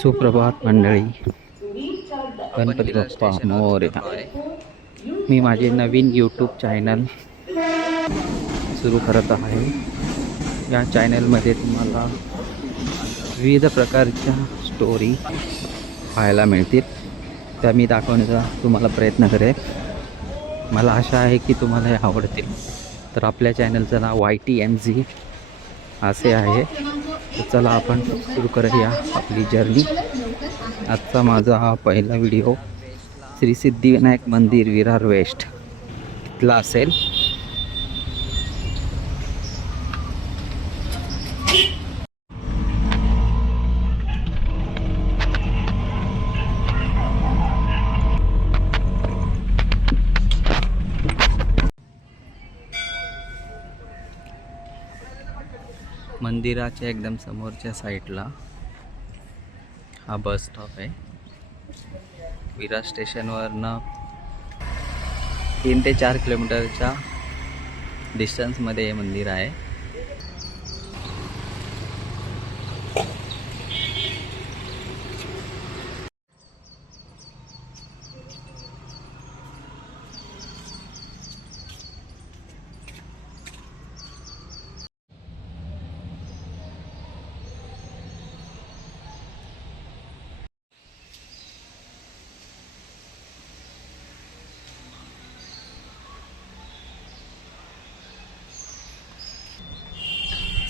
सुप्रभात मंडळी, गणपती बाप्पा मोरया. मी माझे नवीन यूट्यूब चॅनल सुरू करत आहे. या चॅनलमध्ये तुम्हाला विविध प्रकारच्या स्टोरी पाहायला मिळतील. त्या मी दाखवण्याचा तुम्हाला प्रयत्न करेन. मला आशा आहे की तुम्हाला हे आवडतील. तर आपल्या चॅनलचं नाव YTMZ असे आहे. तर चला आपण सुरू करूया आपली जर्नी. आजचा माझा हा पहिला व्हिडिओ श्री सिद्धिविनायक मंदिर विरार वेस्ट इथला असेल. मंदिराच्या एकदम समोरच्या साईडला हा बस स्टॉप आहे. विरार स्टेशनवरनं 3 ते 4 किलोमीटरच्या डिस्टन्समध्ये हे मंदिर आहे.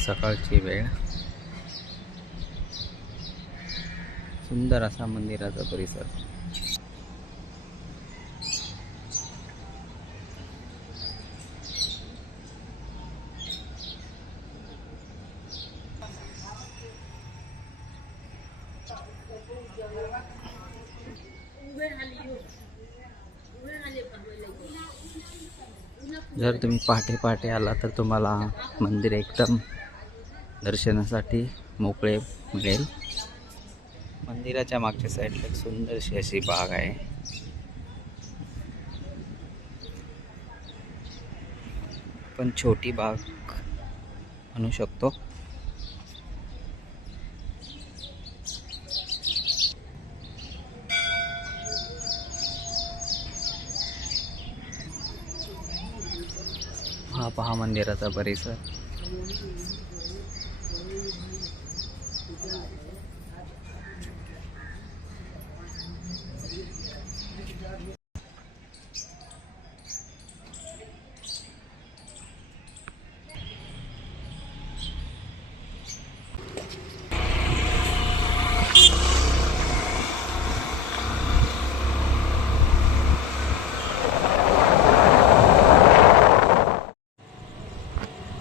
सकाळची वेळ. सुंदर असा मंदिराचा परिसर. जर तुम्ही पहाटे पहाटे आला तर तुम्हाला मंदिर एकदम दर्शनासाठी मोकळे मिळेल. मंदिराच्या मागच्या साईडला एक सुंदरशी अशी बाग आहे. पण छोटी बाग म्हणू शकतो. हा पहा मंदिराचा परिसर.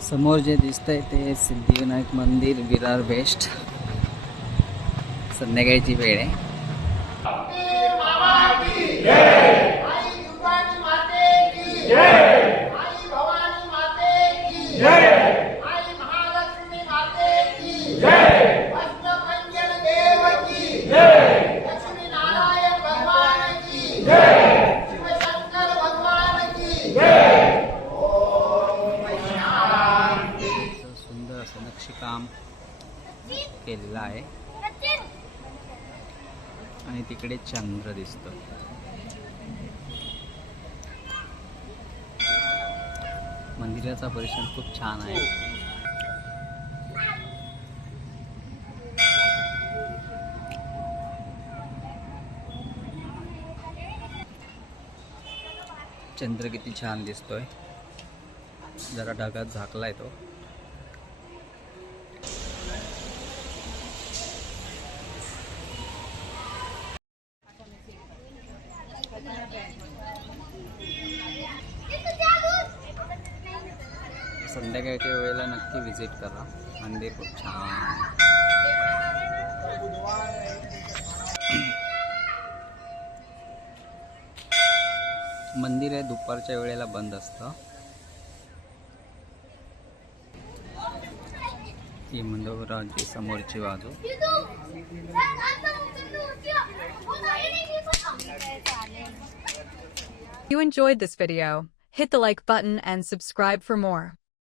समोर जे दिसतंय ते सिद्धिविनायक मंदिर विरार वेस्ट. संध्याकाळची वेळ आहे. काम केलेलं आहे आणि तिकडे चंद्र दिसतो. मंदिराचा परिसर खूप छान आहे. चंद्र किती छान दिसतोय. जरा ढगात झाकलाय तो. संध्याकाळच्या वेळेला नक्की विजिट करा. मंदिर खूप छान. मंदिर आहे दुपारच्या वेळेला बंद असतं. ही मंदिराची समोरची बाजू. If you enjoyed this video, hit the like button and subscribe for more.